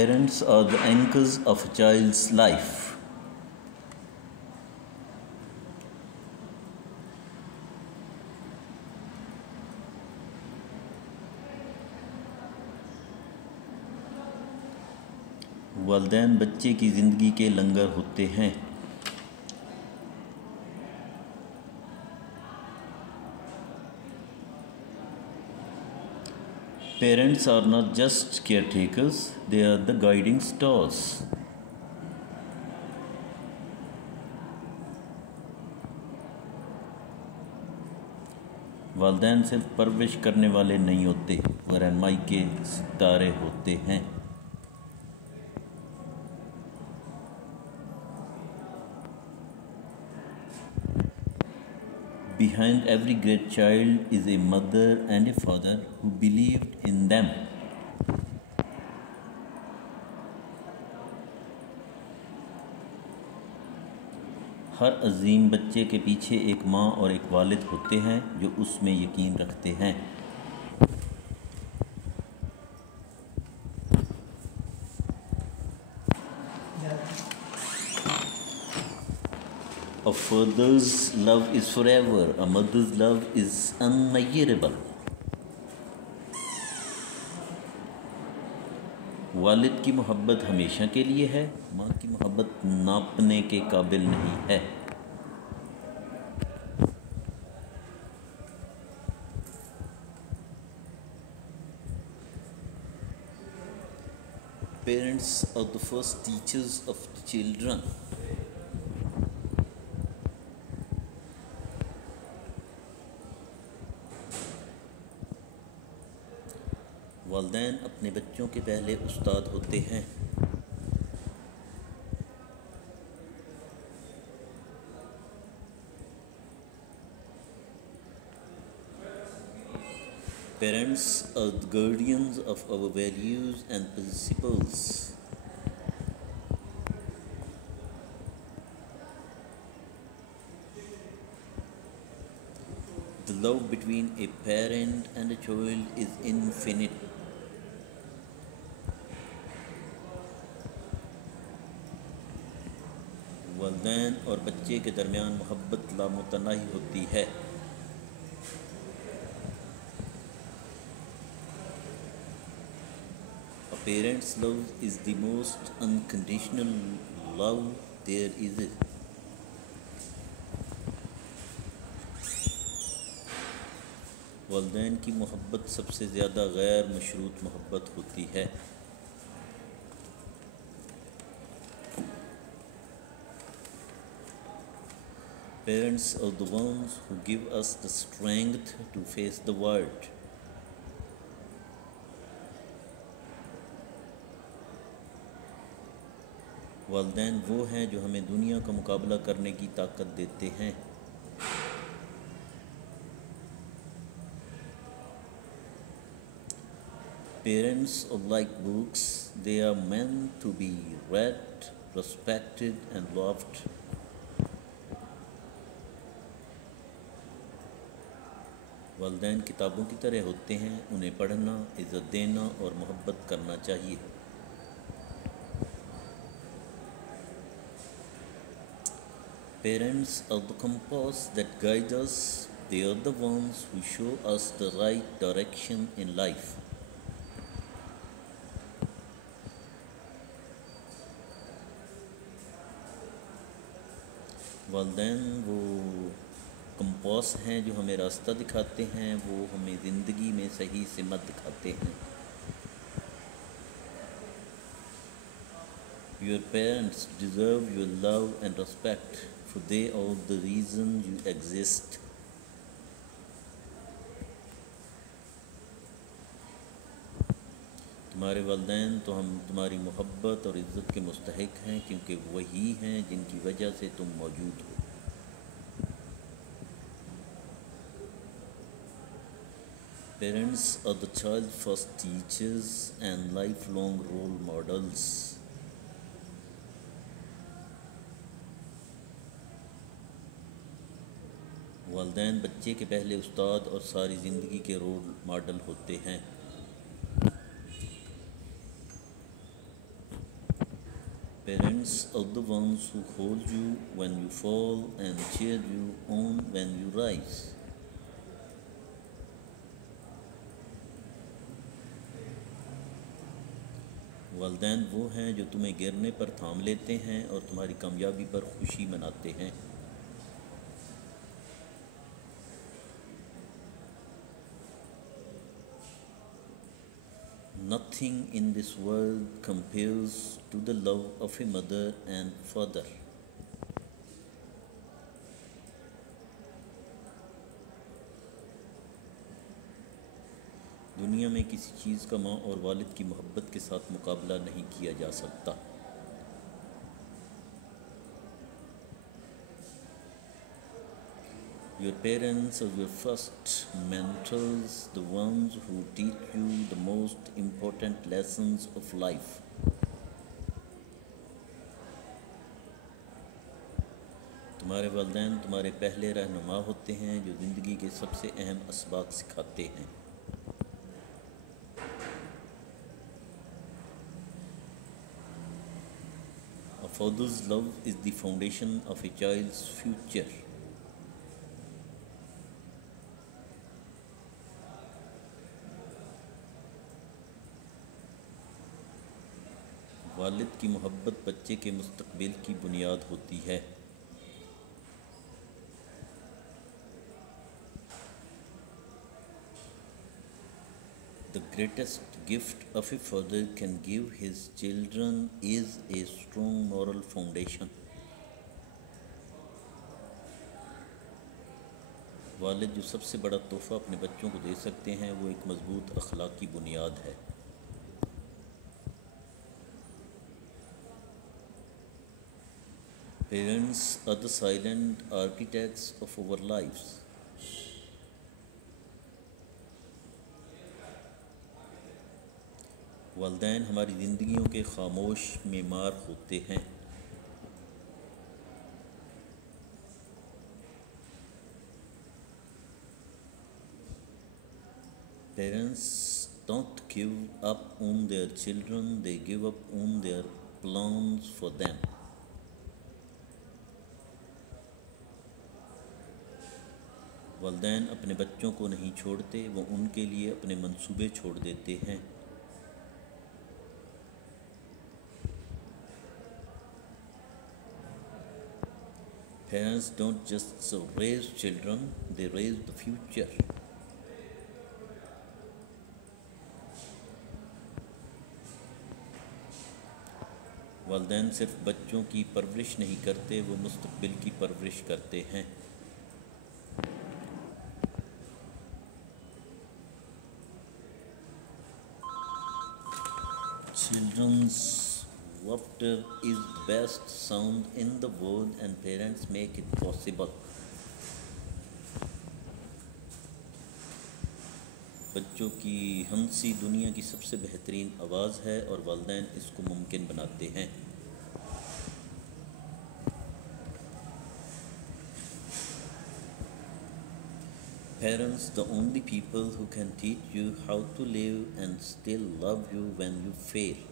Parents are the anchors of a child's life. वालिदैन बच्चे की ज़िंदगी के लंगर होते हैं। Parents are not just caretakers, they are the guiding stars. वालिदैन सिर्फ परवरिश करने वाले नहीं होते, वो रहनुमाई के सितारे होते हैं। Behind every great child is a mother and a father who believed in them. हर अजीम बच्चे के पीछे एक माँ और एक वालिद होते हैं जो उसमें यकीन रखते हैं। A father's love is forever, a mother's love is unmeasurable. वालिद की मोहब्बत हमेशा के लिए है, माँ की मोहब्बत नापने के काबिल नहीं है। Parents are the first teachers of the children. वालिदैन अपने बच्चों के पहले उस्ताद होते हैं। Parents are the guardians of our values and principles. The love between a parent and a child is infinite. वालिदैन और बच्चे के दरमियान मोहब्बत लामुतनाही होती है। A parent's love is the most unconditional love there is. वालिदैन की मोहब्बत सबसे ज़्यादा गैर मशरूत मोहब्बत होती है। Parents are the ones who give us the strength to face the world. वालिदैन वो हैं जो हमें दुनिया का मुकाबला करने की ताकत देते हैं। Parents are like books, they are meant to be read, respected and loved. वालिदैन किताबों की तरह होते हैं, उन्हें पढ़ना, इज़्ज़त देना और मोहब्बत करना चाहिए। Parents are the compass that guide us, they are the ones who show us the right direction in life. वालिदैन वो कंपास हैं जो हमें रास्ता दिखाते हैं, वो हमें ज़िंदगी में सही सिमत दिखाते हैं। Your parents deserve your love and respect, for they are the reason you exist. तुम्हारे वालिदैन तो हम तुम्हारी मोहब्बत और इज़्ज़त के मुस्तहिक हैं, क्योंकि वही हैं जिनकी वजह से तुम मौजूद हो। Parents are the child's first teachers and lifelong role models. वालिदैन बच्चे के पहले उस्ताद और सारी ज़िंदगी के रोल मॉडल होते हैं। Parents are the ones who hold you when you fall and cheer you on when you rise. वालिदैन वो हैं जो तुम्हें गिरने पर थाम लेते हैं और तुम्हारी कामयाबी पर खुशी मनाते हैं। Nothing in this world compares to the love of a mother and father. दुनिया में किसी चीज़ का माँ और वालिद की मोहब्बत के साथ मुकाबला नहीं किया जा सकता। Your parents are your first mentors, the ones who teach you the most important lessons of life. तुम्हारे वालिदैन तुम्हारे पहले रहनुमा होते हैं जो ज़िंदगी के सबसे अहम असबाक सिखाते हैं। A father's love is the foundation of a child's future. वालिद की मोहब्बत बच्चे के मुस्तकबिल की बुनियाद होती है। The greatest gift of a father can give his children is a strong moral foundation. वालिद जो सबसे बड़ा तोहफ़ा अपने बच्चों को दे सकते हैं वो एक मजबूत अखलाकी बुनियाद है। Parents are the silent architects of our lives. वालिदैन हमारी ज़िंदगियों के खामोश मेमार होते हैं। Parents don't give up on their children, they give up on their plans for them. वालिदैन अपने बच्चों को नहीं छोड़ते, वो उनके लिए अपने मंसूबे छोड़ देते हैं। Parents don't just raise children, they raise the future. वालिदैन सिर्फ बच्चों की परवरिश नहीं करते, वो मुस्तकबिल की परवरिश करते हैं। Children's laughter is the best sound in the world and parents make it possible. बच्चों की हंसी दुनिया की सबसे बेहतरीन आवाज़ है और वालिदैन इसको मुमकिन बनाते हैं। Parents, the only people who can teach you how to live and still love you when you fail.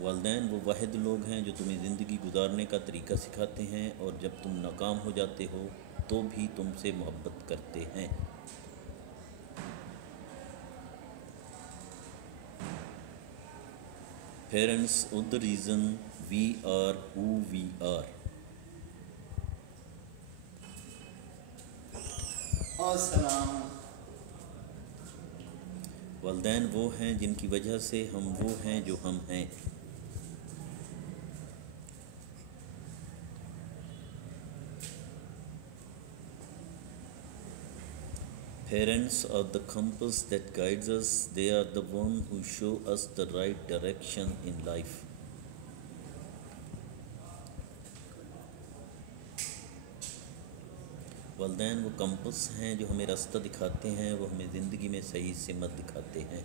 वालिदैन वो वाहिद लोग हैं जो तुम्हें ज़िंदगी गुजारने का तरीका सिखाते हैं और जब तुम नाकाम हो जाते हो तो भी तुमसे मोहब्बत करते हैं। Parents are the reason we are who we are. अस्सलाम। वालिदैन वो हैं जिनकी वजह से हम वो हैं जो हम हैं। Parents are the compass that guides us. They are the one who show us the right direction in life. वालिदैन वो कंपस हैं जो हमें रास्ता दिखाते हैं, वो हमें ज़िंदगी में सही सिमत दिखाते हैं।